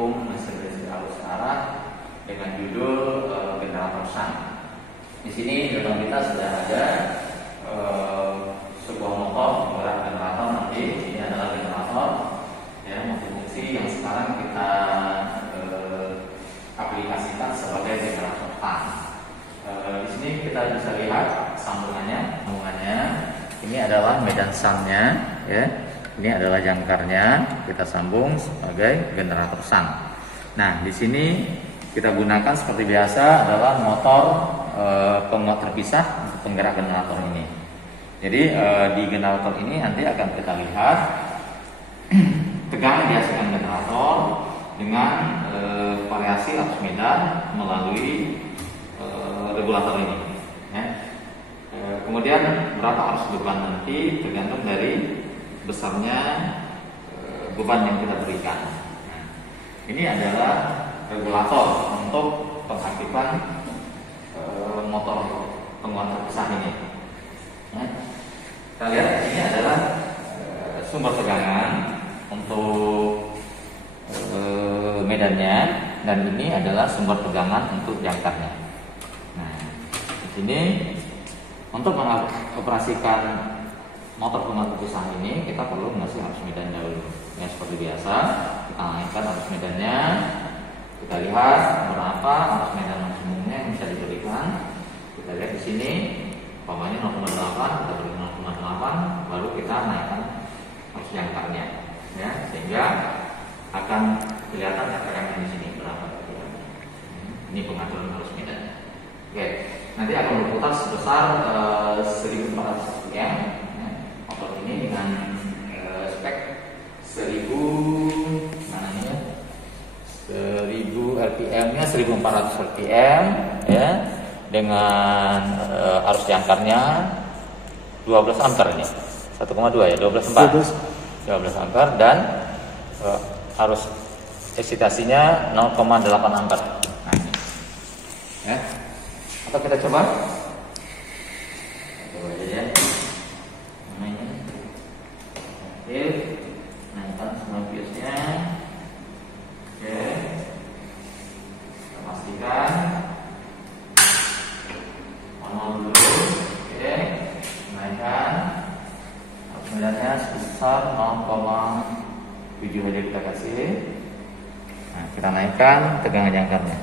praktikum mesin listrik arus arah dengan judul generator sun. Di sini di depan kita sudah ada sebuah motor penggerak generator. Nanti ini adalah generator ya, multifungsi yang sekarang kita aplikasikan sebagai generator sun. Di sini kita bisa lihat sambungannya. Ini adalah medan sunnya ya. Ini adalah jangkarnya, kita sambung sebagai generator sun. Nah, di sini kita gunakan seperti biasa adalah motor penguat terpisah untuk penggerak generator ini. Jadi di generator ini nanti akan kita lihat tegangan dihasilkan generator dengan variasi arus medan melalui regulator ini. Ya. Kemudian berapa arus beban nanti tergantung dari besarnya beban yang kita berikan. Nah, ini adalah regulator untuk pengaktifan motor penguat terpisah ini. Ya. Kita lihat ini adalah sumber tegangan untuk medannya, dan ini adalah sumber tegangan untuk jangkarnya. Nah, di sini untuk mengoperasikan motor penguat terpisah ini kita perlu mengasih arus medan dahulu. Ya, seperti biasa kita naikkan arus medannya. Kita lihat berapa arus medan maksimumnya yang bisa diberikan. Kita lihat di sini, umpamanya 0,8, kita beri 0,8, lalu kita naikkan arus jangkarnya, ya, sehingga akan kelihatan tegangan di sini berapa. Ini pengaturan arus medan. Oke, nanti akan berputar sebesar 1400 rpm. Motor ini dengan spek 1000 rpm-nya 1400 rpm ya, dengan arus jangkarnya 12 ampere ini. 1,2 ya, 12 ampere dan arus eksitasinya 0,8 ampere. Nah, ini. Ya. Atau kita coba? Coba aja ya. Oke, naikkan semua fuse-nya. Oke, kita pastikan manual dulu. Oke, naikkan arus medannya sebesar 0,7 aja kita kasih. Nah, kita naikkan tegangan jangkarnya.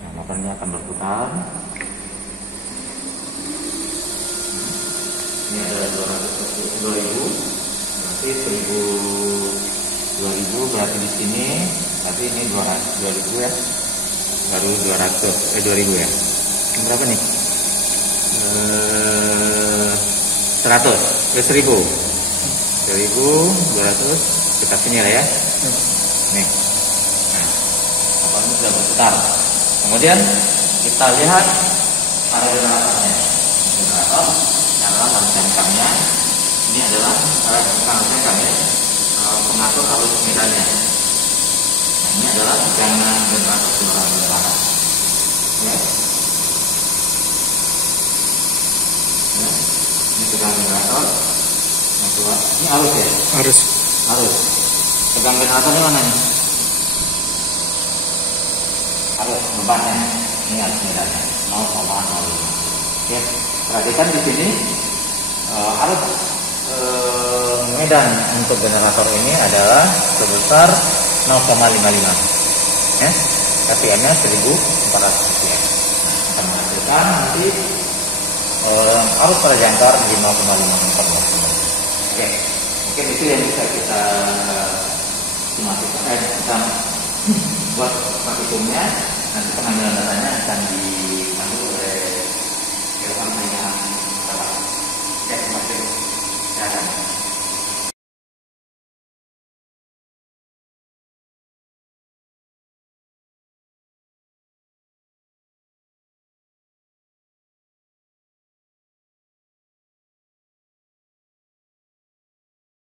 Nah, motornya akan berputar. Ini adalah 2000, nanti 2000 berarti di sini, tapi ini 2000 ya, baru 2000 ya. Ini berapa nih? 1200 kita sini lah ya. Nih, nah, motornya sudah berputar. Kemudian kita lihat pada generatornya. Generator adalah arus jangkarnya. Ini adalah arus jangkarnya, pengatur arus medannya. Nah, ini adalah tegangan generator seluruh ya. Ya. Ini tegangan generator. Ini arus ya? Arus. Tegangan generatornya mana nih? Arus bebannya. Ini arus medannya 0,05. Oke, perhatikan di sini arus medan untuk generator ini adalah sebesar 0,55 ya, RPM-nya 1400 rpm. Akan menghasilkan nanti arus pada jangkar di 0,5 ampere. Oke, mungkin itu yang bisa kita simulasikan, kita buat praktikumnya. Nanti pengambilan datanya akan diambil oleh rekan yang salah. Oke, terima kasih. Silakan.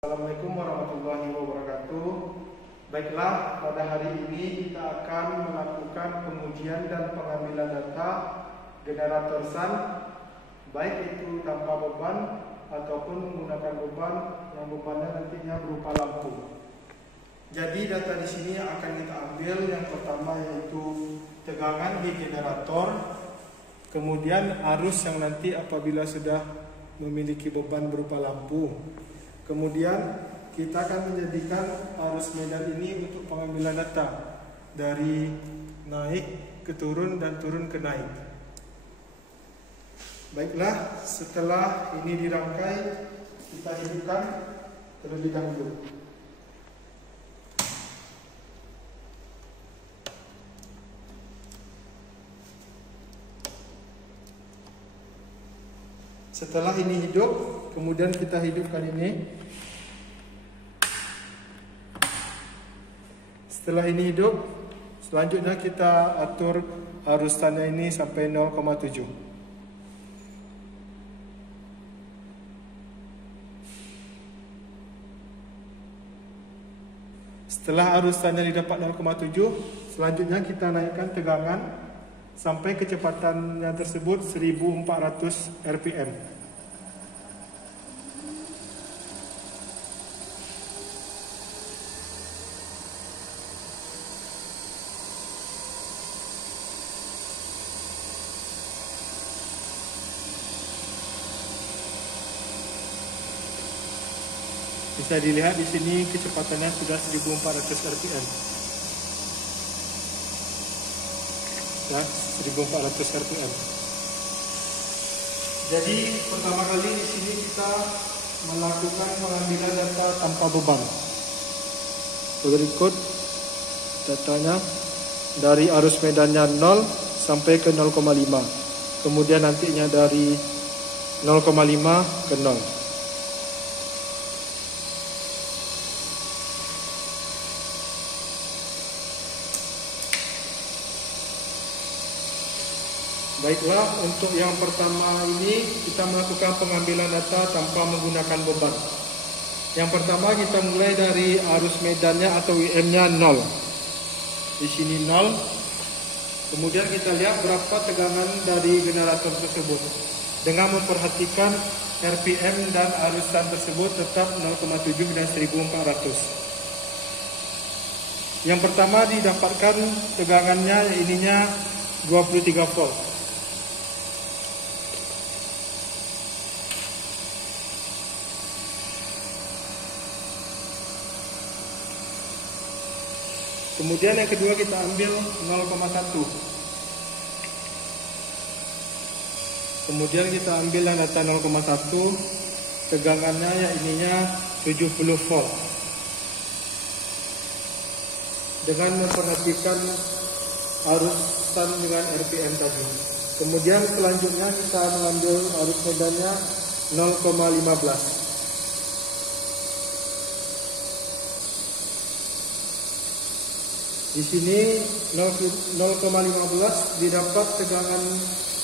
Assalamualaikum warahmatullahi wabarakatuh. Baiklah, pada hari ini kita akan melakukan pengujian dan pengambilan data generator sun, baik itu tanpa beban ataupun menggunakan beban yang bebannya nantinya berupa lampu. Jadi data di sini akan kita ambil yang pertama yaitu tegangan di generator, kemudian arus yang nanti apabila sudah memiliki beban berupa lampu. Kemudian kita akan menjadikan arus medan ini untuk pengambilan data dari naik ke turun dan turun ke naik. Baiklah, setelah ini dirangkai, kita hidupkan terlebih dahulu. Setelah ini hidup, kemudian kita hidupkan ini. Setelah ini hidup, selanjutnya kita atur arus tanda ini sampai 0,7. Setelah arus tanda didapat 0,7, selanjutnya kita naikkan tegangan sampai kecepatannya tersebut 1400 rpm. Bisa dilihat di sini kecepatannya sudah 1400 rpm. Ya, 1400 rpm. Jadi pertama kali di sini kita melakukan pengambilan data tanpa beban. Berikut datanya dari arus medannya 0 sampai ke 0,5. Kemudian nantinya dari 0,5 ke 0. Baiklah, untuk yang pertama ini kita melakukan pengambilan data tanpa menggunakan beban. Yang pertama kita mulai dari arus medannya atau WM-nya 0. Di sini 0. Kemudian kita lihat berapa tegangan dari generator tersebut. Dengan memperhatikan RPM dan arusan tersebut tetap 0,7 dan 1400. Yang pertama didapatkan tegangannya ininya 23 volt. Kemudian yang kedua kita ambil 0,1. Kemudian kita ambil yang data 0,1. Tegangannya ya ininya 70 volt. Dengan memperhatikan arusan dengan RPM tadi. Kemudian selanjutnya kita mengambil arus medannya 0,15. Di sini 0,15 didapat tegangan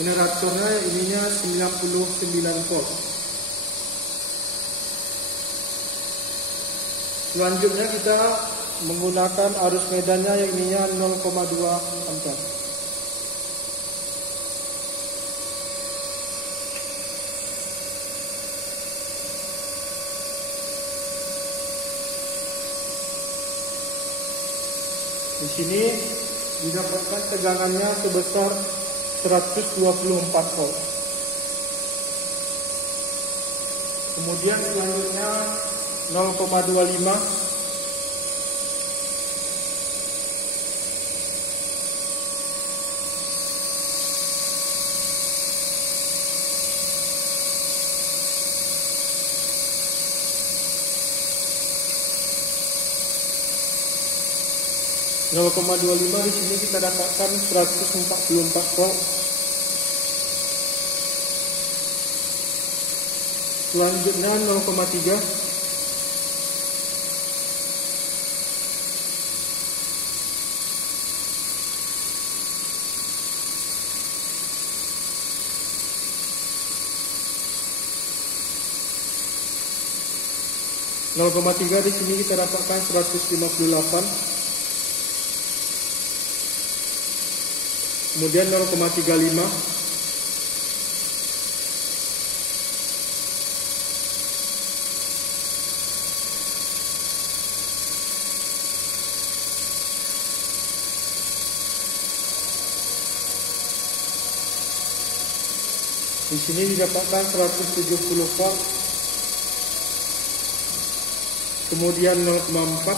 generatornya ininya 99 volt. Selanjutnya kita menggunakan arus medannya yang ininya 0,2 ampere. Di sini didapatkan tegangannya sebesar 124 volt. Kemudian selanjutnya 0,25. Di sini kita dapatkan 144 volt. Selanjutnya 0,3. Di sini kita dapatkan 158. Kemudian 0,35. Di sini didapatkan 170 volt, kemudian 0,4,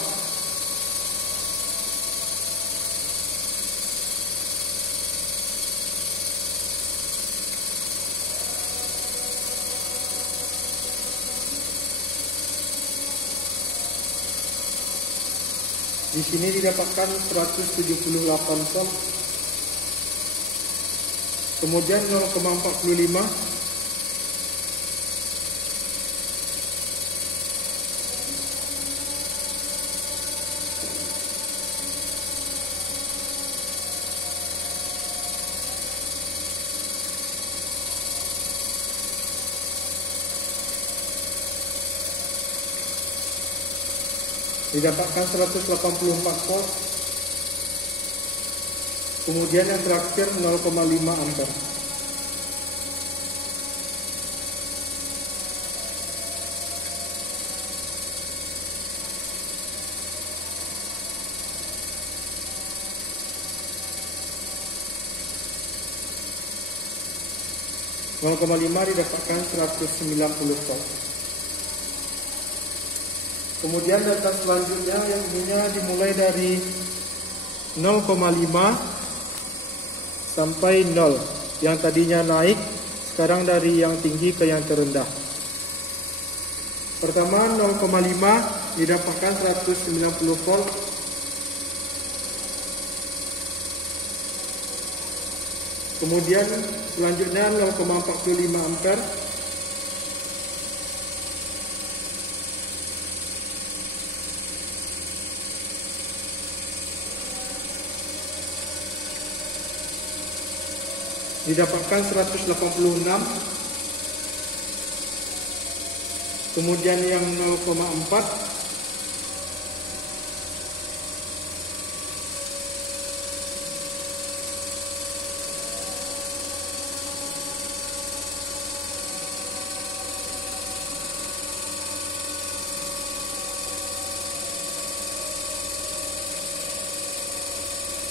di sini didapatkan 178 volt, kemudian 0,45, didapatkan 184 volt, kemudian yang terakhir 0,5 ampere. Didapatkan 190 volt. Kemudian data selanjutnya yang ininya dimulai dari 0,5 sampai 0. Yang tadinya naik, sekarang dari yang tinggi ke yang terendah. Pertama 0,5 didapatkan 190 volt. Kemudian selanjutnya 0,45 ampere. Didapatkan 186. Kemudian yang 0,4.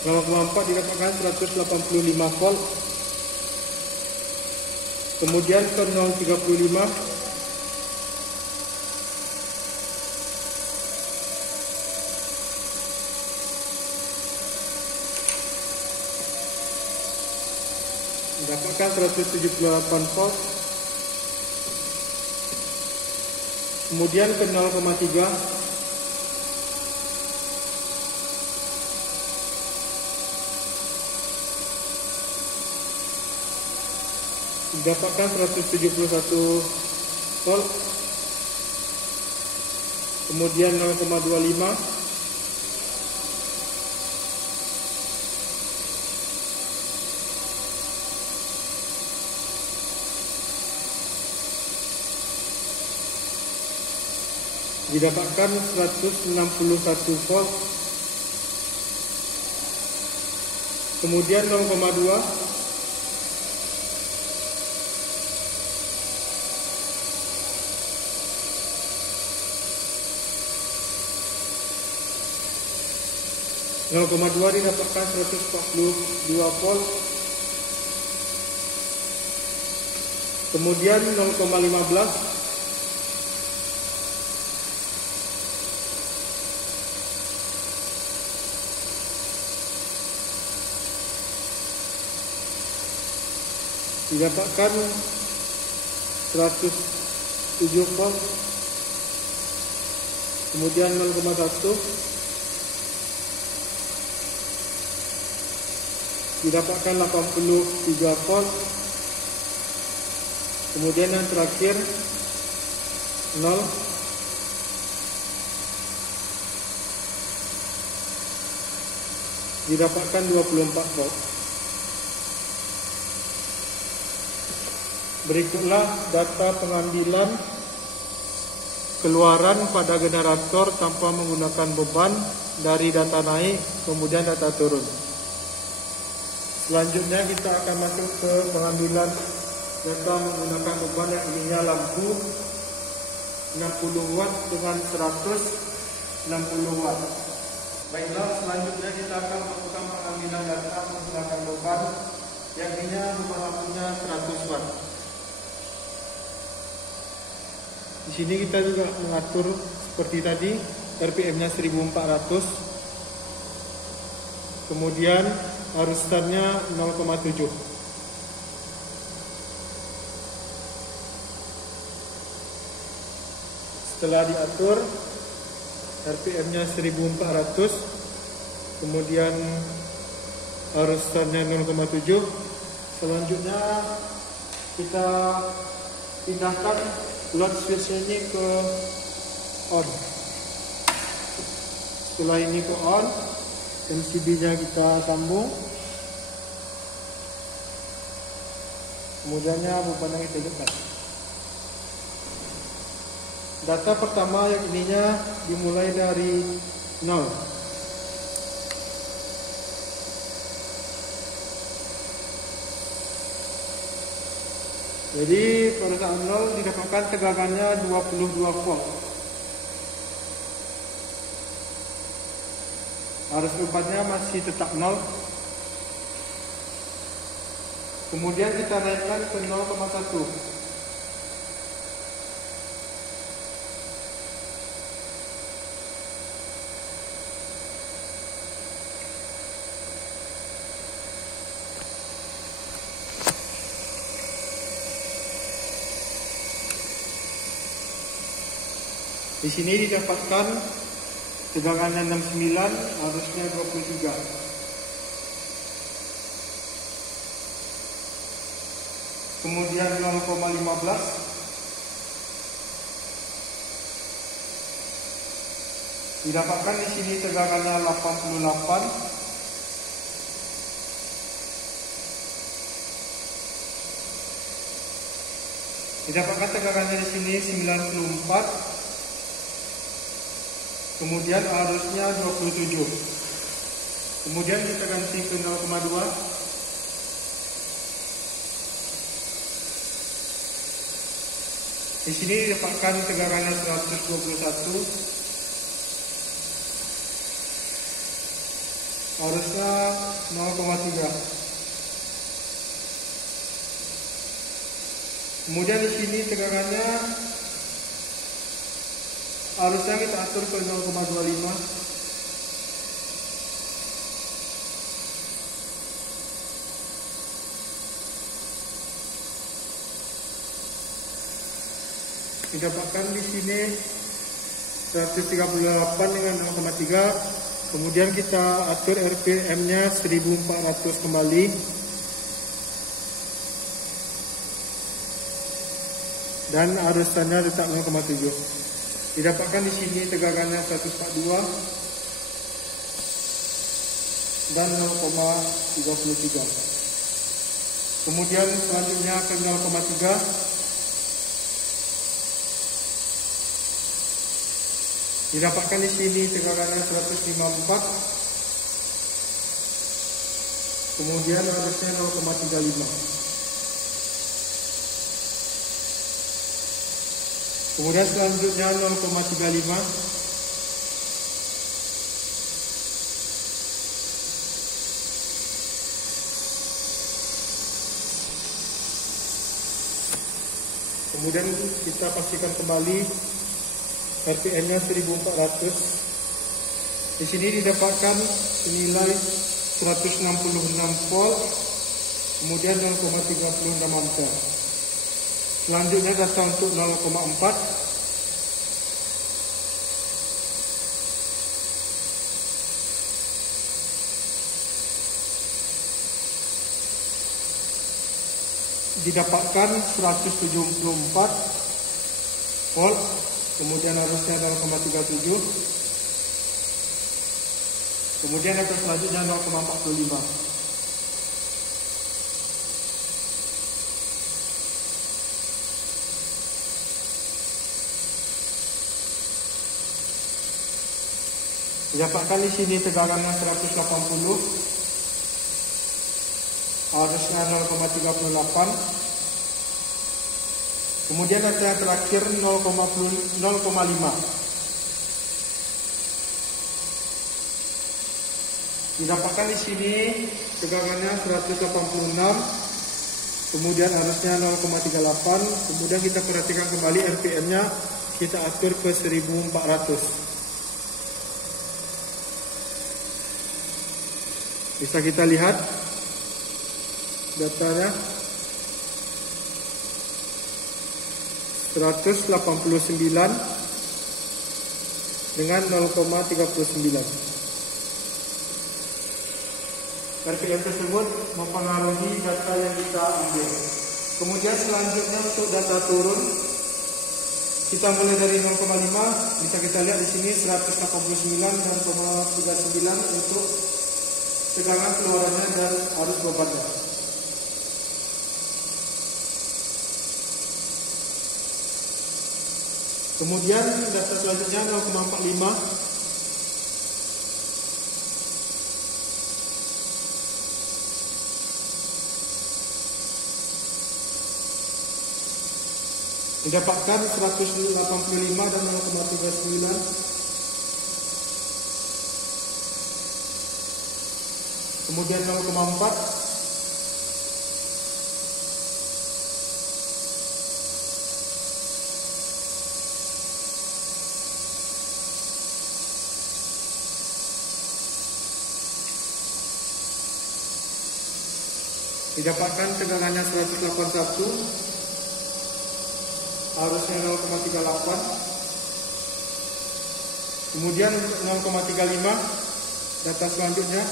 Didapatkan 185 volt. Kemudian ke 0,35. Didapatkan 178 volt. Kemudian ke 0,3. Didapatkan 171 volt. Kemudian 0,25. Didapatkan 161 volt. Kemudian 0,2. Didapatkan 142 volt. Kemudian 0,15. Didapatkan 107 volt. Kemudian 0,1. Didapatkan 83 volt. Kemudian yang terakhir 0. Didapatkan 24 volt. Berikutlah data pengambilan keluaran pada generator tanpa menggunakan beban dari data naik kemudian data turun. Selanjutnya kita akan masuk ke pengambilan data menggunakan beban yang ininya lampu 60 watt dengan 160 watt. Baiklah, selanjutnya kita akan melakukan pengambilan data menggunakan beban yang ininya beban lampunya 100 watt. Di sini kita juga mengatur seperti tadi, RPM-nya 1400. Kemudian arus startnya 0,7. Setelah diatur RPM-nya 1400, kemudian arus startnya 0,7. Selanjutnya kita pindahkan load switch ini ke on. Setelah ini ke on, MCB-nya kita sambung. Kemudiannya bebannya kita dekat. Data pertama yang ininya dimulai dari 0. Jadi pada saat 0 didapatkan tegangannya 22 volt. Arus bebannya masih tetap 0. Kemudian kita naikkan ke 0,1. Di sini didapatkan tegangannya 69, arusnya 23. Kemudian 0,15. Didapatkan di sini tegangannya 88. Didapatkan tegangannya di sini 94. Kemudian arusnya 27. Kemudian kita ganti ke 0,2. Di sini didapatkan tegangannya 121. Arusnya 0,3. Kemudian di sini tegangannya arusnya kita atur ke 0,25. Didapatkan di sini 138 dengan 0,3. Kemudian kita atur RPM-nya 1400 kembali. Dan arusannya tetap 0,7. Didapatkan di sini tegangannya 142 dan 0,33. Kemudian selanjutnya ke 0,3. Didapatkan di sini tegangannya 154. Kemudian arusnya 0,35. Kemudian selanjutnya 0,35. Kemudian kita pastikan kembali RPM-nya 1400. Di sini didapatkan senilai 166 volt, kemudian 0,36 ampere. Selanjutnya data untuk 0,4. Didapatkan 174 volt, kemudian arusnya 0,37. Kemudian yang selanjutnya 0,45. Didapatkan di sini tegangannya 180, arusnya 0,38. Kemudian data yang terakhir 0,5. Didapatkan di sini tegangannya 186, kemudian arusnya 0,38, kemudian kita perhatikan kembali RPM-nya kita atur ke 1400. Bisa kita lihat datanya 189 dengan 0,39. RPM tersebut mempengaruhi data yang kita ambil. Kemudian selanjutnya untuk data turun, kita mulai dari 0,5, bisa kita lihat di sini 189 dan 0,39 untuk tegangan keluarannya dan arus bebannya. Kemudian data selanjutnya 0,45. Mendapatkan 185 dan 0,39. Kemudian 0,4. Didapatkan tegangannya 181, arusnya 0,38. Kemudian untuk 0,35 data selanjutnya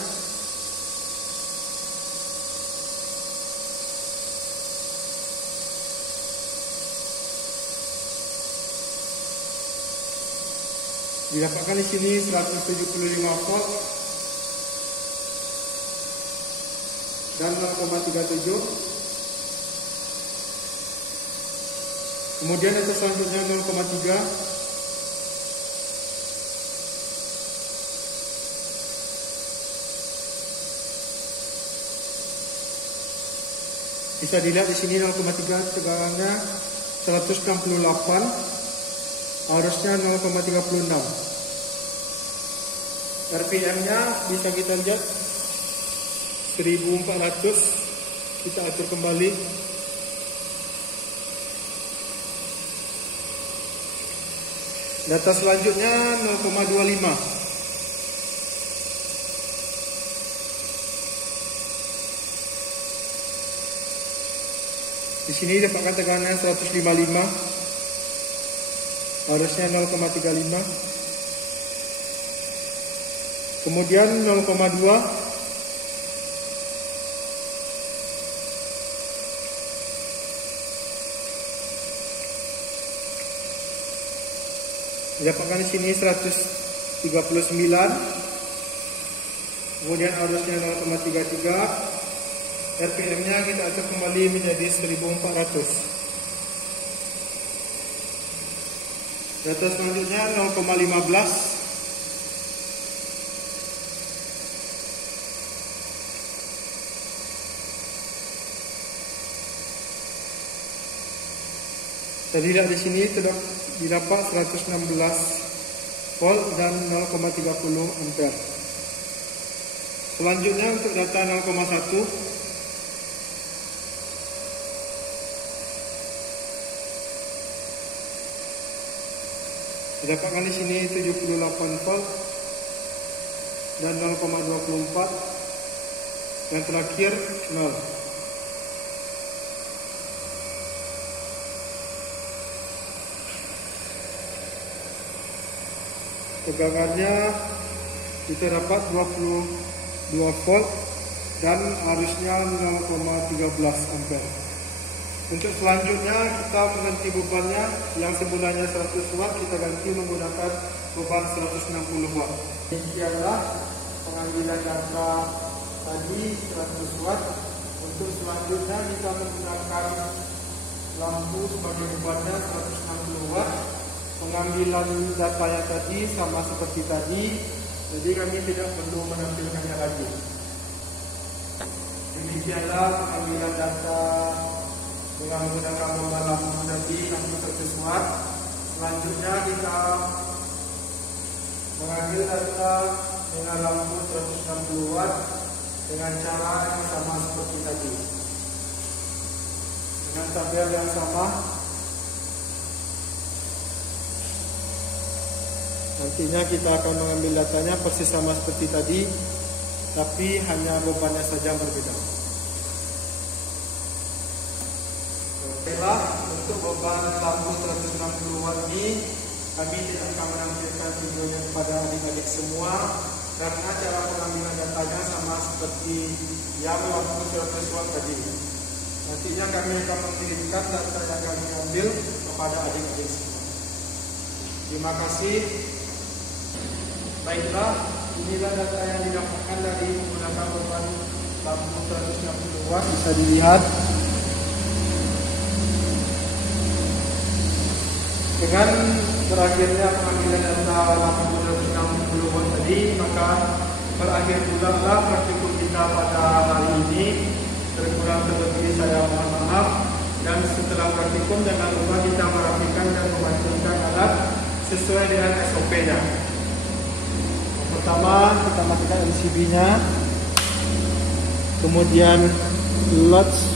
didapatkan di sini 175 volt dan 0,37. Kemudian data selanjutnya 0,3. Bisa dilihat di sini 0,3 tegangannya 168, arusnya 0,36. RPM-nya bisa kita lihat 1400. Kita atur kembali. Data selanjutnya 0,25. Di sini dapatkan tegangan 155, arusnya 0,35. Kemudian 0,2. Didapatkan di sini 139. Kemudian arusnya 0,33. RPM-nya kita atur kembali menjadi 1400. Data selanjutnya 0,15. Tadi lihat di sini sudah didapat 116 volt dan 0,30 ampere. Selanjutnya untuk data 0,1. Didapatkan di sini 78 volt dan 0,24. Yang terakhir 0. Tegangannya kita dapat 22 volt dan arusnya 0,13 ampere. Untuk selanjutnya kita mengganti bebannya, yang semulanya 100 watt kita ganti menggunakan beban 160 watt. Demikianlah pengambilan data tadi 100 watt. Untuk selanjutnya kita menggunakan lampu sebagai bebannya 160 watt. Pengambilan datanya tadi sama seperti tadi, jadi kami tidak perlu menampilkannya lagi. Demikianlah pengambilan data dengan menggunakan beban lampu tadi lampu 100 watt. Selanjutnya kita mengambil data dengan lampu 160 watt dengan cara yang sama seperti tadi. dengan tabel yang sama. Nantinya kita akan mengambil datanya persis sama seperti tadi, tapi hanya bebannya saja yang berbeda. Baiklah, untuk beban lampu 160 watt ini kami tidak akan menampilkan videonya kepada adik-adik semua karena cara pengambilan datanya sama seperti yang lampu 100 watt tadi. Nantinya kami akan mengirimkan data yang kami ambil kepada adik-adik semua. Terima kasih. Baiklah, inilah data yang didapatkan dari menggunakan beban lampu 160 watt. Bisa dilihat dengan berakhirnya pengambilan data lampu 160 watt tadi, maka berakhir pula praktikum kita pada hari ini. Terkurang terlebih saya mohon maaf, dan setelah praktikum jangan lupa kita merapikan dan memastikan alat sesuai dengan SOP-nya. Pertama kita matikan LCD-nya, kemudian latch,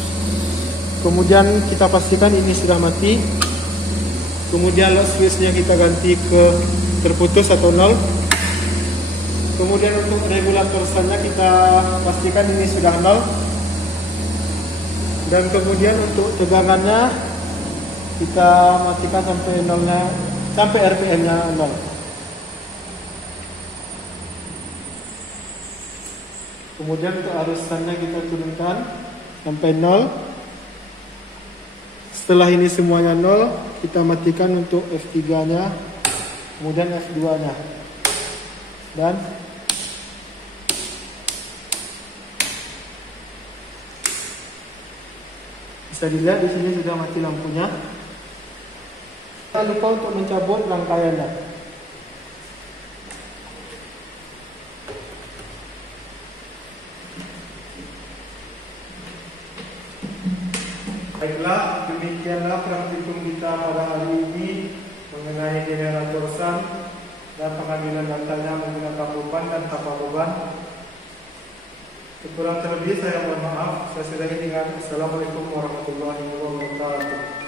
kemudian kita pastikan ini sudah mati, kemudian latch switch-nya kita ganti ke terputus atau 0, kemudian untuk regulator sunnya kita pastikan ini sudah 0, dan kemudian untuk tegangannya kita matikan sampai 0-nya, sampai RPM-nya 0. Kemudian untuk arusannya kita turunkan sampai 0. Setelah ini semuanya 0, kita matikan untuk F3-nya, kemudian F2-nya. Dan bisa dilihat di sini sudah mati lampunya. Jangan lupa untuk mencabut rangkaiannya. Baiklah, demikianlah praktikum kita pada hari ini mengenai generator sun dan pengambilan datanya menggunakan beban dan tanpa beban. Kurang terlebih saya mohon maaf. Saya sudahi dengan Assalamualaikum warahmatullahi wabarakatuh.